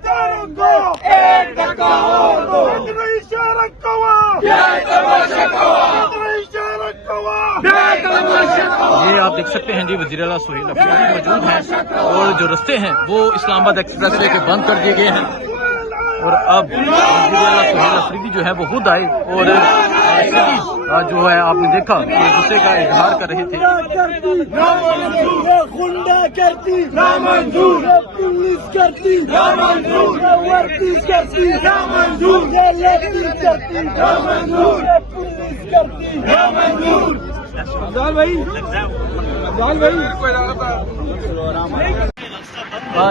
गद्दारों को एक धक्का और दो। ये आप देख सकते हैं जी वज़ीर आला सुहेल अफरीदी मौजूद हैं और जो रास्ते हैं वो इस्लामाबाद एक्सप्रेस वे के बंद कर दिए गए हैं और अब वज़ीर आला सुहेल अफरीदी जो है वो खुद आए और जो है आपने देखा कि गुस्से का इजहार कर रहे थे। गुंडा करती नामंजूर, पुलिस करती नामंजूर, वर्दी करती नामंजूर, करती नामंजूर, पुलिस करती नामंजूर।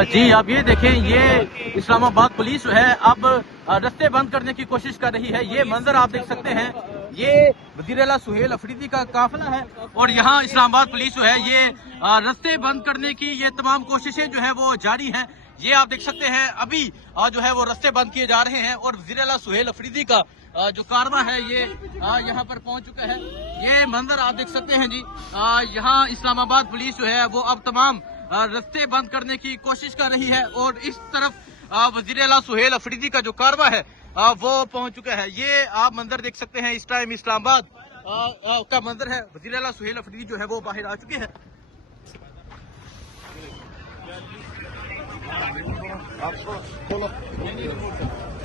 जी आप ये देखें, ये इस्लामाबाद पुलिस जो है अब रास्ते बंद करने की कोशिश कर रही है। ये मंजर आप देख सकते हैं, ये वज़ीर आला सुहेल अफरीदी का काफिला है और यहाँ इस्लामाबाद पुलिस जो है ये रास्ते बंद करने की ये तमाम कोशिशें जो है वो जारी हैं। ये आप देख सकते हैं अभी जो है वो रास्ते बंद किए जा रहे हैं और वज़ीर आला सुहेल अफरीदी का जो कारवां है ये यहाँ पर पहुंच चुका है। ये मंजर आप देख सकते हैं जी, यहाँ इस्लामाबाद पुलिस जो है वो अब तमाम रास्ते बंद करने की कोशिश कर रही है और इस तरफ वज़ीर आला सुहेल अफरीदी का जो कारवां है वो पहुंच चुका है। ये आप मंजर देख सकते हैं, इस टाइम इस्लामाबाद का मंजर है। वज़ीर आला सुहेल अफरीदी जो है वो बाहर आ चुके हैं।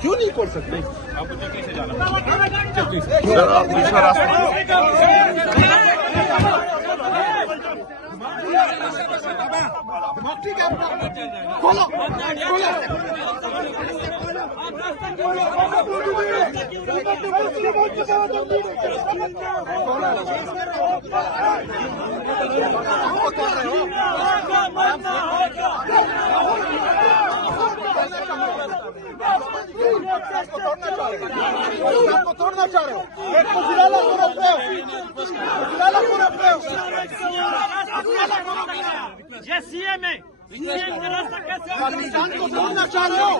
क्यों नहीं खोल सकते? आपको चक्की से जाना सर, आप दूसरा रास्ता खोलो। तोड़ना चाह रहे हो, एक को जिलाला को रोक रहे हो, जिलाला को रोक रहे हो। ये सीएम है, पाकिस्तान को तोड़ना चाह रहे हो,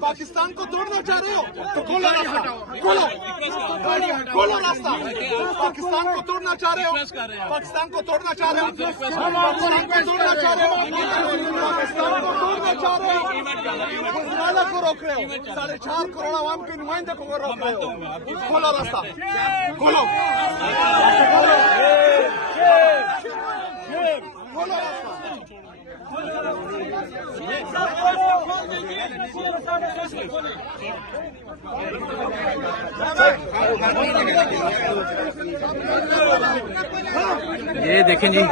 पाकिस्तान को तोड़ना चाह रहे हो तो खोलो रास्ता, खोलो रास्ता। पाकिस्तान को तोड़ना चाह रहे हो, पाकिस्तान को तोड़ना चाह रहे हो, पाकिस्तान को तोड़ना चाह रहे हो, पाकिस्तान को तोड़ना चाह रहे हो, जिलाला को रोक रहे हो, 4.5 करोड़ आवाम के नुमाइंदे को रोक रहे हो। खोलो रास्ता, खोलो, खोलो रास्ता। ये देखें जी,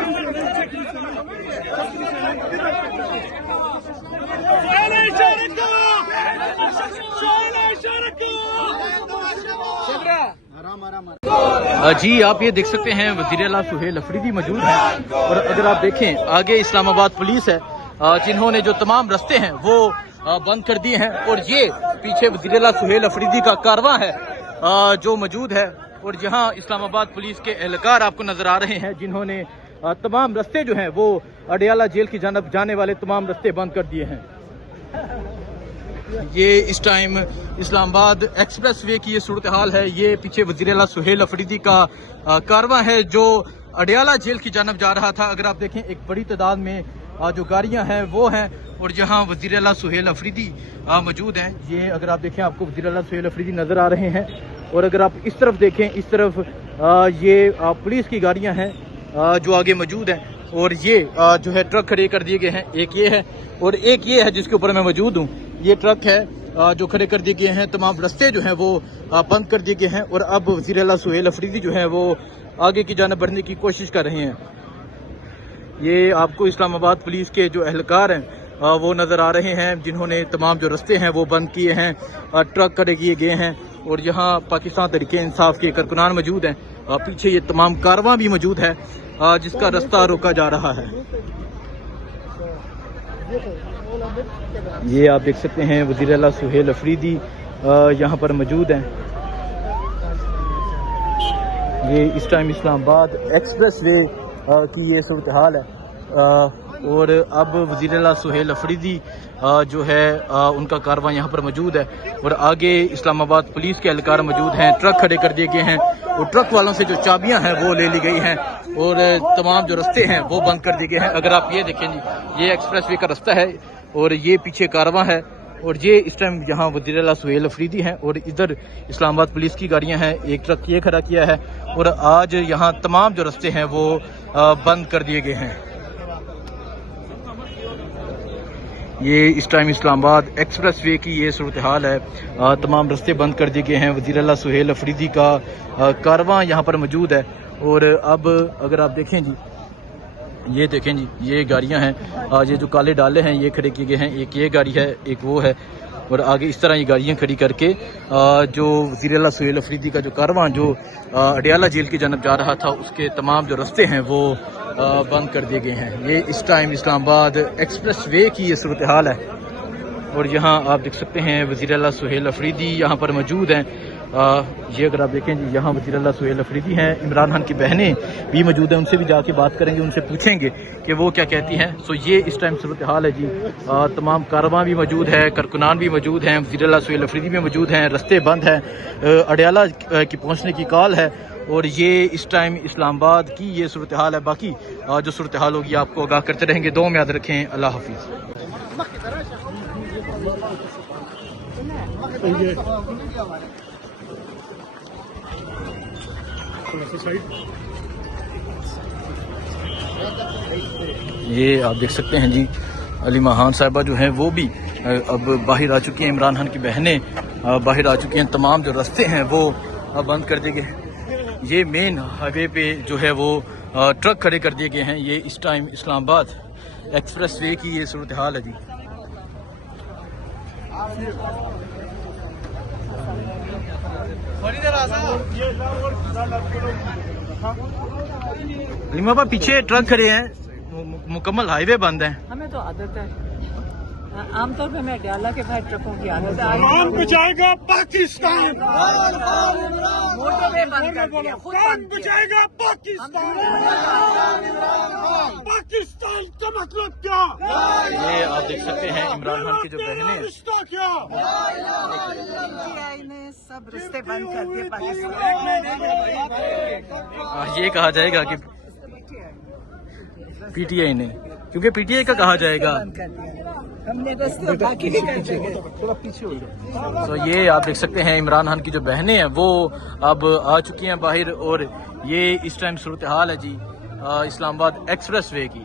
जी आप ये देख सकते हैं वज़ीर आला सुहेल अफरीदी मौजूद हैं और अगर आप देखें आगे इस्लामाबाद पुलिस है जिन्होंने जो तमाम रास्ते हैं वो बंद कर दिए हैं और ये पीछे वज़ीर आला सुहेल अफरीदी का कारवां है जो मौजूद है और यहाँ इस्लामाबाद पुलिस के एहलकार आपको नजर आ रहे हैं जिन्होंने तमाम रास्ते जो हैं वो अडयाला जेल की जानब जाने वाले तमाम रास्ते बंद कर दिए हैं। ये इस टाइम इस्लामाबाद एक्सप्रेस वे की ये सूरत हाल है। ये पीछे वज़ीर आला सुहेल अफरीदी का कारवां है जो अडयाला जेल की जानब जा रहा था। अगर आप देखें एक बड़ी तादाद में जो गाड़ियां हैं वो हैं और यहाँ वज़ीर आला सुहेल अफरीदी मौजूद हैं। ये अगर आप देखें आपको वज़ीर आला सुहेल अफरीदी नज़र आ रहे हैं और अगर आप इस तरफ देखें, इस तरफ ये पुलिस की गाड़ियाँ हैं जो आगे मौजूद हैं और ये जो है ट्रक खड़े कर दिए गए हैं। एक ये है और एक ये है जिसके ऊपर मैं मौजूद हूँ। ये ट्रक है जो खड़े कर दिए गए हैं, तमाम रास्ते जो हैं वो बंद कर दिए गए हैं और अब वज़ीर आला सुहेल अफरीदी जो है वो आगे की जानब बढ़ने की कोशिश कर रहे हैं। ये आपको इस्लामाबाद पुलिस के जो एहलकार हैं वो नज़र आ रहे हैं जिन्होंने तमाम जो रास्ते हैं वो बंद किए हैं, ट्रक खड़े किए गए हैं और यहाँ पाकिस्तान तहरीके इंसाफ के कारकुनान मौजूद हैं। पीछे ये तमाम कारवां भी मौजूद है जिसका रास्ता रोका जा रहा है। ये आप देख सकते हैं वज़ीर आला सुहेल अफरीदी यहाँ पर मौजूद हैं। ये इस टाइम इस्लामाबाद एक्सप्रेस वे की ये सूरत हाल है और अब वज़ीर आला सुहेल अफरीदी जो है उनका कारवां यहाँ पर मौजूद है और आगे इस्लामाबाद पुलिस के एहलकार मौजूद हैं। ट्रक खड़े कर दिए गए हैं और ट्रक वालों से जो चाबियां हैं वो ले ली गई हैं और तमाम जो रास्ते हैं वो बंद कर दिए गए हैं। अगर आप ये देखें जी, ये एक्सप्रेस वे का रास्ता है और ये पीछे कारवां है और ये इस टाइम यहाँ वज़ीर आला सुहेल अफरीदी हैं और इधर इस्लामाबाद पुलिस की गाड़ियाँ हैं। एक ट्रक ये खड़ा किया है और आज यहाँ तमाम जो रास्ते हैं वो बंद कर दिए गए हैं। ये इस टाइम इस्लामाबाद एक्सप्रेस वे की ये सूरत हाल है। तमाम रास्ते बंद कर दिए गए हैं। वज़ीर आला सुहेल अफरीदी का कारवां यहाँ पर मौजूद है। और अब अगर आप देखें जी, ये देखें जी, ये गाड़ियां हैं, ये जो काले डाले हैं ये खड़े किए गए हैं। एक ये गाड़ी है, एक वो है, और आगे इस तरह ये गाड़ियां खड़ी करके जो वज़ीर आला सुहेल अफरीदी का जो कारवां जो अडियाला जेल की जानब जा रहा था उसके तमाम जो रास्ते हैं वो बंद कर दिए गए हैं। ये इस टाइम इस्लामाबाद एक्सप्रेस वे की ये सूरत हाल है। और यहाँ आप देख सकते हैं वज़ीर आला सुहेल अफरीदी यहाँ पर मौजूद हैं। ये अगर आप देखें जी, यहाँ वज़ीर आला सुहेल अफरीदी हैं। इमरान खान की बहनें भी मौजूद हैं, उनसे भी जाके बात करेंगे, उनसे पूछेंगे कि वो क्या कहती हैं। सो ये इस टाइम सूरत हाल है जी। तमाम कारवां भी मौजूद है, कारकुनान भी मौजूद हैं, वज़ीर आला सुहेल अफरीदी भी मौजूद हैं। रास्ते बंद हैं, अडियाला की पहुँचने की कॉल है। और ये इस टाइम इस्लामाबाद की ये सूरत हाल है। बाकी जो सूरत हाल होगी आपको आगाह करते रहेंगे। दुआ में याद रखें। अल्लाह हाफिज़। ये आप देख सकते हैं जी, अली महान साहिबा जो हैं वो भी अब बाहर आ चुकी हैं। इमरान खान की बहनें बाहर आ चुकी हैं। तमाम जो रास्ते हैं वो बंद कर दिए गए। ये मेन हाईवे पे जो है वो ट्रक खड़े कर दिए गए हैं। ये इस टाइम इस्लामाबाद एक्सप्रेस वे की ये सूरत हाल है जी। अलीमा बाबा पीछे ट्रक खड़े हैं, मुकम्मल हाईवे बंद है। हमें तो आदत है, आमतौर पे मैं अडियाला के बाहर ट्रकों की आदत है। कौन बचाएगा पाकिस्तान? मोटरवे बंद कर दिया, खुद कौन बंद किया। बचाएगा पाकिस्तान? पाकिस्तान का मतलब क्या? ये आप देख सकते हैं इमरान खान की जो बहनें हैं। रिश्ता क्या? पीटीआई ने सब रिश्ते बंद कर दिए पाकिस्तान। ये कहा जाएगा कि पीटीआई ने, क्योंकि पीटीआई का कहा जाएगा। हमने रिश्ते बाकी भी कर दिए। तो ये आप देख सकते हैं इमरान खान की जो बहनें हैं वो अब आ चुकी हैं बाहर। और ये इस टाइम सूरत हाल है जी इस्लामाबाद एक्सप्रेस वे की।